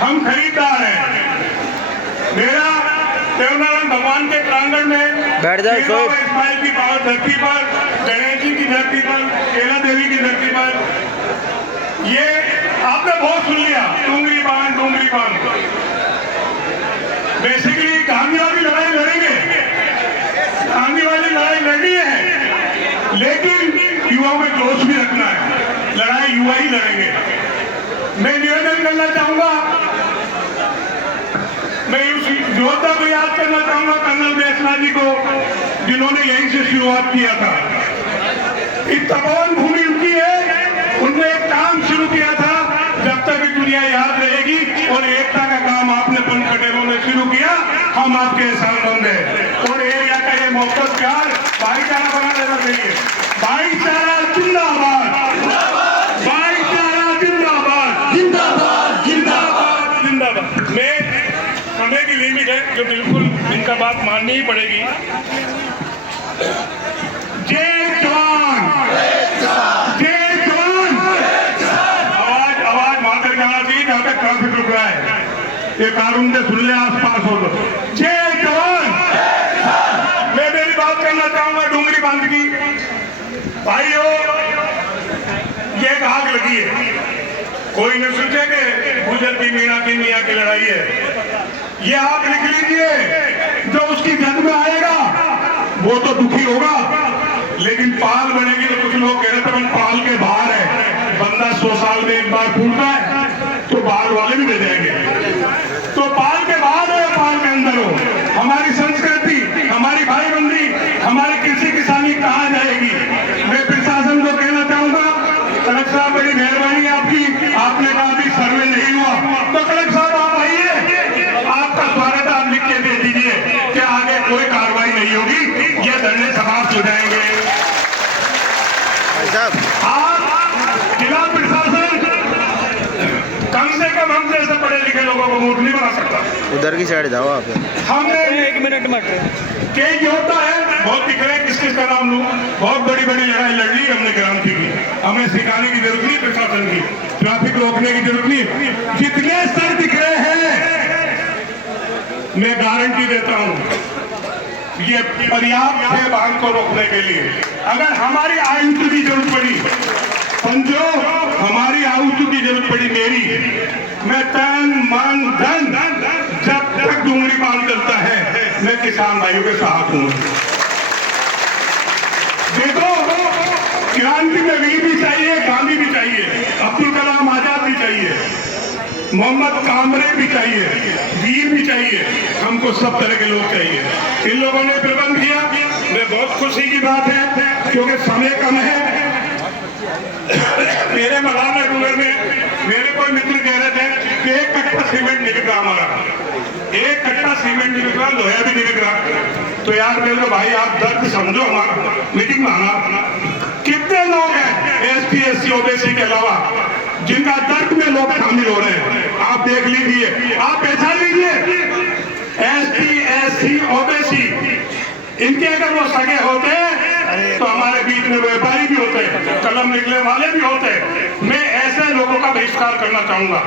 हम खरीदार हैं। मेरा देवनारायण भगवान के प्रांगण में बैठ जाओ इस्माइल की धरती पर, गणेश जी की धरती पर, केला देवी की धरती पर, ये आपने बहुत सुन लिया, डूंगरी बांध डूंगरी बांध। बेसिकली गांधी वाली लड़ाई लड़ेंगे, गांधी वाली लड़ाई लड़नी है, लेकिन युवाओं में जोश भी रखना है। लड़ाई युवा ही लड़ेंगे। मैं निवेदन करना चाहूंगा, मैं उस योद्धा को याद करना चाहूंगा, कर्नल देशना जी को, जिन्होंने यहीं से शुरुआत किया था। इस तपोवन भूमि उनकी है, उनने एक काम शुरू किया था, जब तक ये दुनिया याद रहेगी, और एकता का काम आपने बन पटेलों ने शुरू किया, हम आपके एहसानमंद हैं। और एरिया का ये मोहब्बत प्यार भाईचारा बना रहना चाहिए। भाईचारा जिंदाबाद, भाईचारा जिंदाबाद, जिंदाबाद जिंदाबाद जिंदाबाद। मैं समय की लिमिट है, जो बिल्कुल इनका बात माननी ही पड़ेगी। जय जवान, जय जवान। आवाज मारकर जाना चाहिए जहां तक ट्रैफिक रुक रहा है। ये कानून से सुन ले, आस पास हो तो। जय जवान। मैं मेरी बात करना चाहूंगा डूंगरी बांध की। भाइयों, ये एक आग लगी है, कोई न सोचे कि गुजर की मीणा की मियाँ की लड़ाई है। ये आप लिख लीजिए, जो उसकी जद में आएगा वो तो दुखी होगा, लेकिन पाल बनेगी तो कुछ लोग कह रहे थे पाल के बाहर है, बंदा 100 साल में एक बार फूटता है तो बाल वाले भी दे जाएंगे। तो पाल के बाहर हो या पाल के अंदर हो, हमारी संस्कृति, हमारी भाईबंदी, हमारी कृषि किसानी कहाँ जाएगी। मैं प्रशासन को कहना चाहूंगा, कलेक्टर साहब बड़ी मेहरबानी आपकी, आपने कहा अभी सर्वे नहीं हुआ, तो कलेक्टर साहब आप आइए, आपका स्वागत आप लिख के दे दीजिए कि आगे कोई कार्रवाई नहीं होगी, ये धरने समाप्त हो जाएंगे। आप जिला प्रशासन कम से कम हम जैसे पढ़े लिखे लोगों को मूर्ख नहीं बना सकता। उधर की साइड जाओ आप। हमने 1 मिनट में कई होता है, बहुत दिख रहे हैं, किस किस का नाम लूं। बहुत बड़ी बड़ी लड़ाई लड़ ली हमने क्रांति की, हमें सिखाने की जरूरत नहीं प्रशासन की, ट्रैफिक रोकने की जरूरत नहीं। जितने सर दिख रहे हैं, मैं गारंटी देता हूं ये पर्याप्त है बांध को रोकने के लिए। अगर हमारी आयुष की जरूरत पड़ी, समझो हमारी आयुष की जरूरत पड़ी मेरी, मैं तन मन धन जब तक डूंगरी बांध करता है, मैं किसान भाइयों के साथ हूं। देखो, क्रांति में वीर भी चाहिए, गांधी भी चाहिए, अब्दुल कलाम आजाद भी चाहिए, मोहम्मद कामरे भी चाहिए, वीर भी चाहिए, हमको सब तरह के लोग चाहिए। इन लोगों ने प्रबंध किया, मैं बहुत खुशी की बात है, क्योंकि समय कम है। मेरे मलाना डूंगर में मेरे कोई मित्र कह रहे थे कि 1 कट्टा सीमेंट निकल रहा, हमारा 1 कट्टा सीमेंट निकल रहा, लोहा भी निकल रहा। तो यार मेरे को भाई आप दर्द समझो, हमारा मीटिंग में आना। कितने लोग हैं एसटी एससी ओबीसी के अलावा जिनका दर्द में लोग शामिल हो रहे हैं, आप देख लीजिए, आप पहचान लीजिए। एसटी एससी ओबीसी, इनके अगर वो सगे होते तो हमारे बीच में व्यापारी भी होते, कलम निकले वाले भी होते। मैं ऐसे लोगों का बहिष्कार करना चाहूंगा।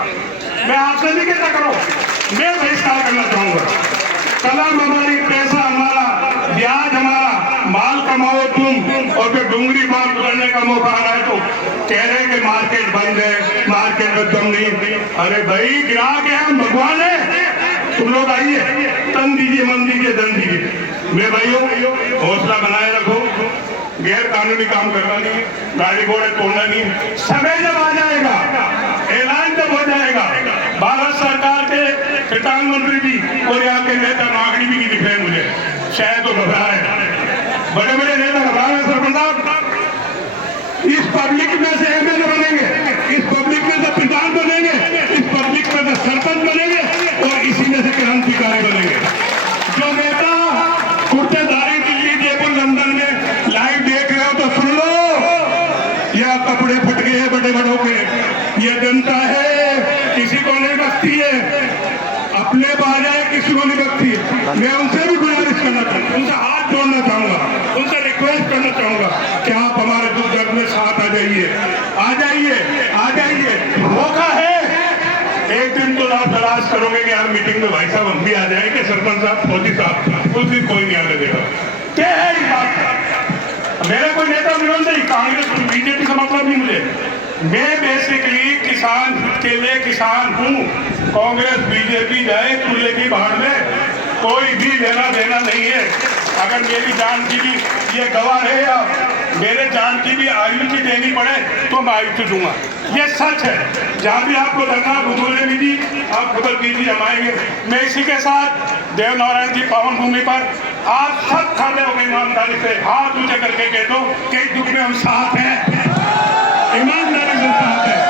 मैं आपसे नहीं कहता करो, मैं बहिष्कार करना चाहूंगा। कलम हमारी, पैसा हमारा, ब्याज हमारा, माल कमाओ तुम, और फिर डूंगरी बांध करने का मौका आ रहा है तो कह रहे हैं कि मार्केट बंद है, मार्केट में दम नहीं। अरे भाई, ग्राहक है, हम भगवान है, तुम लोग आइए, तन दीजिए, मन दीजिए, धन दीजिए। मेरे भाइयों, हौसला बनाए रखो, गैर कानूनी काम करना नहीं, गाड़ी घोड़े तोड़ना नहीं। समय जब आ जाएगा, ऐलान जब हो जाएगा, भारत सरकार के प्रधानमंत्री जी और यहाँ के नेता नागरी भी नहीं दिख रहे मुझे, शायद तो घबरा है, बड़े बड़े नेता घबरा रहे। सरपंच साहब, इस पब्लिक में से एमएलए बनेंगे, इस पब्लिक में से प्रधान बनेंगे, इस पब्लिक में से सरपंच बनेंगे, और इसी में से क्रांतिकारी बनेंगे। जो नेता कुर्तेदारी दिल्ली जयपुर लंदन में लाइव देख रहे हो तो सुन लो, या कपड़े फट गए हैं बड़े बड़ों के, ये जनता है, किसी को नहीं बकती है, अपने को आ जाए किसी को नहीं बकती है। मैं उनसे भी गुजारिश करना चाहूंगा, उनसे हाथ जोड़ना चाहूंगा, उनसे रिक्वेस्ट करना चाहूंगा कि आप हमारे दुख दर्द में साथ आ जाइए, आ जाइए, आ जाइए। मौका है, एक दिन तो साहब हम भी आ जाएंगे, सरपंच साहब, फौजी साहब, उस दिन कोई नहीं आने देगा। क्या है इस बात का? मेरे कोई नेता विरोध नहीं, कांग्रेस बीजेपी का मतलब नहीं मुझे। मैं बेसिकली किसान के लिए किसान हूँ। कांग्रेस बीजेपी जाए चूल्हे की भाड़ में, कोई भी लेना देना नहीं है। अगर मेरी जान की भी ये गवाह है या मेरे जान की भी आयु की देनी पड़े तो मैं आयु दूंगा, ये सच है। जहाँ भी आपको लगना भूगोले भी दी, आप खबर कीजिए, हम आएंगे। मैं इसी के साथ देव नारायण जी पावन भूमि पर आप सब खड़े हो गए, ईमानदारी से हाथ ऊंचे करके कह दो कि दुख में हम साथ हैं, ईमानदारी से साथ हैं।